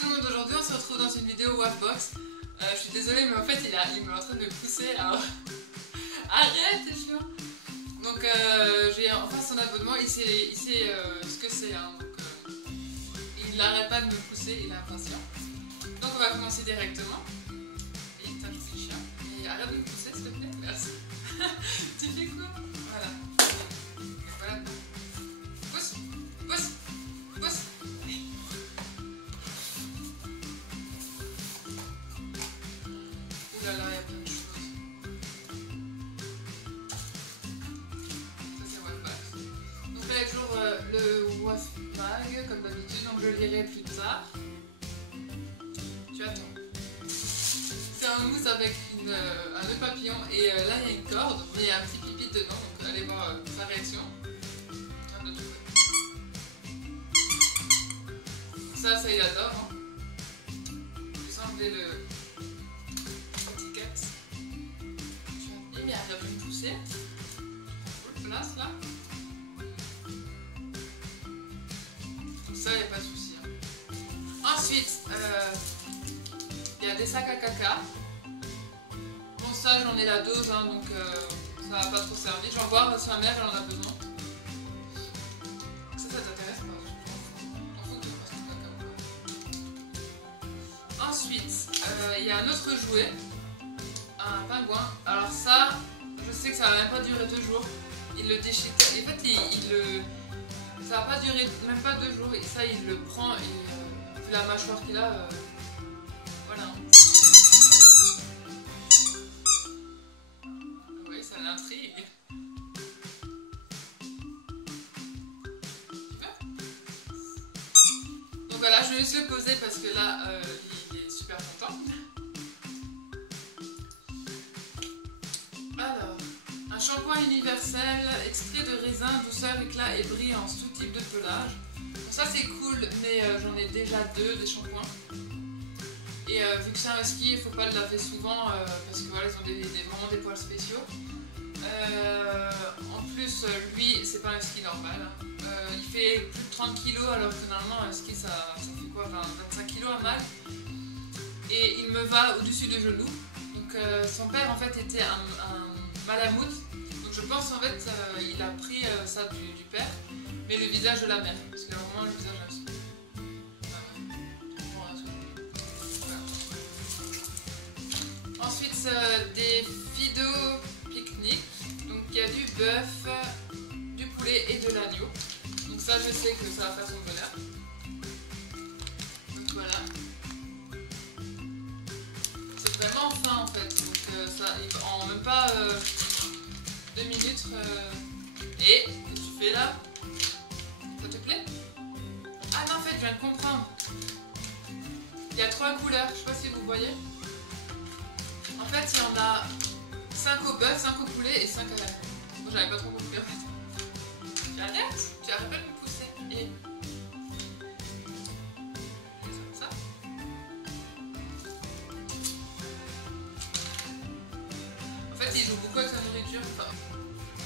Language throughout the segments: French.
tout le monde, aujourd'hui on se retrouve dans une vidéo Wavbox. Je suis désolée mais en fait il est en train de me pousser là. Arrête, c'est chiant. Donc j'ai enfin son abonnement, il sait ce que c'est hein, donc il n'arrête pas de me pousser, il est impatient. Donc on va commencer directement. Et putain je suis chiant. Et arrête de me pousser s'il te plaît, merci. Tu fais quoi? Voilà. Et voilà. Pousse, pousse, pousse. Ouh là là, il y a plein de choses. Ça c'est Wavbox. Donc là il y a toujours le Wavbag comme d'habitude, donc je le lirai plus tard. Tu attends. C'est un mousse avec un nœud papillon et là il y a une corde, mais il y a un petit pipi dedans, donc allez voir sa réaction. Un de tout côté. Ça il adore. Hein. Je vais enlever le petit casse. Il m'y arrive de me pousser. Full place là. Ça il n'y a pas de souci. Hein. Ensuite, il y a des sacs à caca. Bon ça j'en ai la dose hein, donc ça va pas trop servir. J'en vois sur ma mère, elle en a besoin. Ça t'intéresse pas? T'en fous de moi ce caca ou pas? Ensuite, il y a un autre jouet. Un pingouin. Alors ça, je sais que ça va même pas durer 2 jours. Il le déchire. En fait, ça va pas durer même pas 2 jours. Et ça, il le prend et vu la mâchoire qu'il a. Voilà. Oui, ça l'intrigue. Tu veux? Donc voilà, je vais juste le poser parce que là, il est super content. Alors, un shampoing universel, extrait de raisin, douceur, éclat et brillant, tout type de pelage. Donc ça c'est cool, mais j'en ai déjà 2 des shampoings. Et vu que c'est un husky, il ne faut pas le laver souvent parce que voilà, ils ont vraiment des poils spéciaux. En plus, lui, c'est pas un husky normal. Hein. Il fait plus de 30 kg alors que normalement un husky ça fait quoi, 25 kg à mâle. Et il me va au-dessus des genoux. Donc son père en fait était un malamute. Donc je pense en fait il a pris ça du père, mais le visage de la mère. Parce qu'il a vraiment le visage d'un husky. Ensuite, des vidéos pique-nique. Donc, il y a du bœuf, du poulet et de l'agneau. Donc, ça, je sais que ça va faire son bonheur. Donc, voilà. C'est vraiment fin en fait. Donc, ça, en même pas 2 minutes. Et, qu'est-ce que tu fais là? Ça te plaît? Ah non, en fait, je viens de comprendre. Il y a 3 couleurs. Je sais pas si vous voyez. En fait, il y en a 5 au bœuf, 5 au poulet et 5 à la viande. Moi, j'avais pas trop compris en fait. Tu arrêtes? Tu arrêtes pas de me pousser. Et comme ça. En fait, il joue beaucoup avec sa nourriture. Enfin.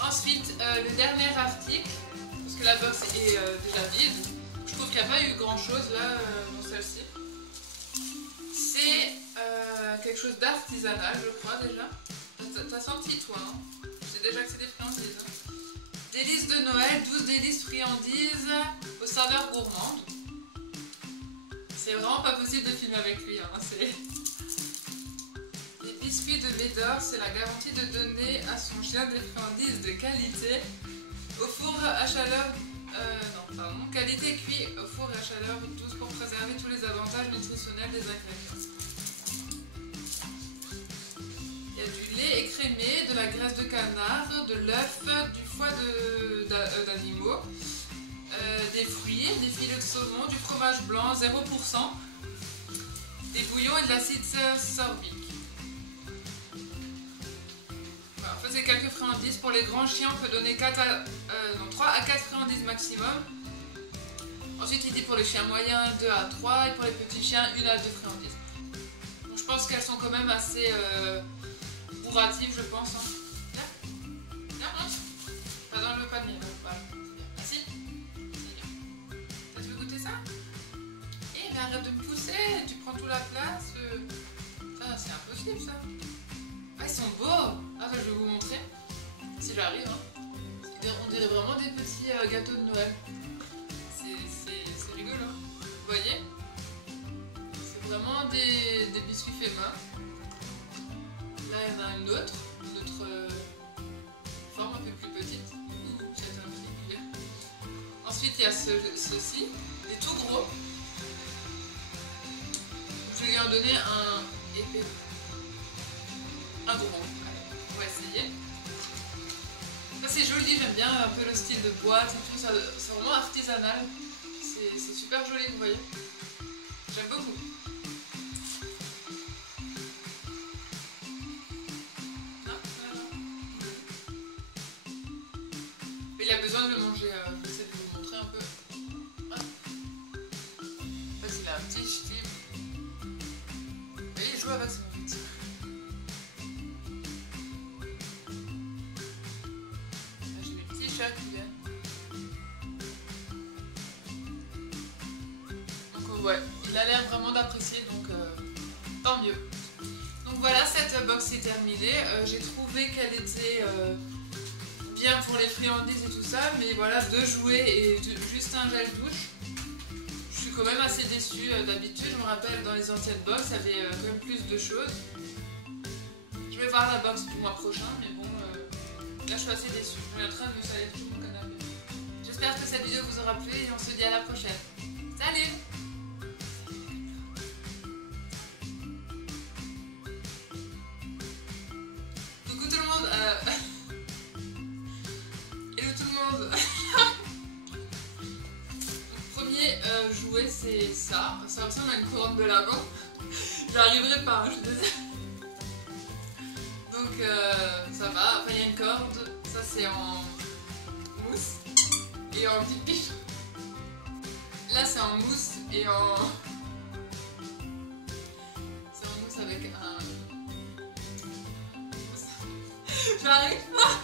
Ensuite, le dernier article, parce que la box est déjà vide. Je trouve qu'il n'y a pas eu grand chose là dans celle-ci. C'est quelque chose d'artisanal, je crois déjà. T'as senti toi, hein? C'est déjà que c'est des friandises. Hein. Délices de Noël, 12 délices friandises aux saveurs gourmandes. C'est vraiment pas possible de filmer avec lui. Hein. Les biscuits de Médor, c'est la garantie de donner à son chien des friandises de qualité au four à chaleur. Qualité cuit au four à chaleur douce pour préserver tous les avantages nutritionnels des ingrédients. Il y a du lait écrémé, de la graisse de canard, de l'œuf, du foie d'animaux, des fruits, des filets de saumon, du fromage blanc 0%, des bouillons et de l'acide sorbique. Voilà, en fait, c'est quelques friandises. Pour les grands chiens, on peut donner 3 à 4 friandises maximum. Ensuite, il dit pour les chiens moyens 2 à 3 et pour les petits chiens 1 à 2 friandises. Donc, je pense qu'elles sont quand même assez bourratives, je pense. Hein. Viens, monte. Pas dans le panier, là. Voilà, c'est bien. Merci. C'est bien. Tu veux goûter ça? Eh, mais arrête de me pousser. pousser, tu prends toute la place. Ça, c'est impossible ça. Ah, ils sont beaux. Ah, bah, je vais vous montrer. Si j'arrive. Hein. On dirait vraiment des petits gâteaux de Noël. C'est rigolo. Hein. Vous voyez? C'est vraiment des biscuits faits main. Là, il y en a une autre forme un peu plus petite. C'est un petit. Ensuite, il y a ceci, des tout gros. Je vais lui en donner un épais. Un gros. Allez, on va essayer. Ça, c'est joli, j'aime bien un peu le style de boîte et tout. C'est vraiment artisanal. C'est super joli, vous voyez. J'aime beaucoup. Il a besoin de le manger, je vais essayer de vous montrer un peu. Ah. En fait, il a un petit ch'ti. Vous voyez, il joue avec son petit. J'ai mes petits chats qui viennent. Donc, ouais, il a l'air vraiment d'apprécier, donc tant mieux. Donc voilà, cette box est terminée. J'ai trouvé qu'elle était bien pour les friandises et tout ça, mais voilà, 2 jouets et juste un gel douche. Je suis quand même assez déçue. D'habitude, je me rappelle dans les anciennes box, il y avait quand même plus de choses. Je vais voir la box du mois prochain, mais bon, là je suis assez déçue. Je suis en train de me salir tout mon canapé. J'espère que cette vidéo vous aura plu et on se dit à la prochaine. Salut! Coucou tout le monde! Hello tout le monde! Le premier jouet c'est ça. Ça ressemble à une couronne de l'avant. J'arriverai pas, hein, je suis désolée. Donc ça va. Après il y a une corde. Ça c'est en mousse et en petite piche. Là c'est en mousse et en... C'est en mousse avec un... J'arrive pas.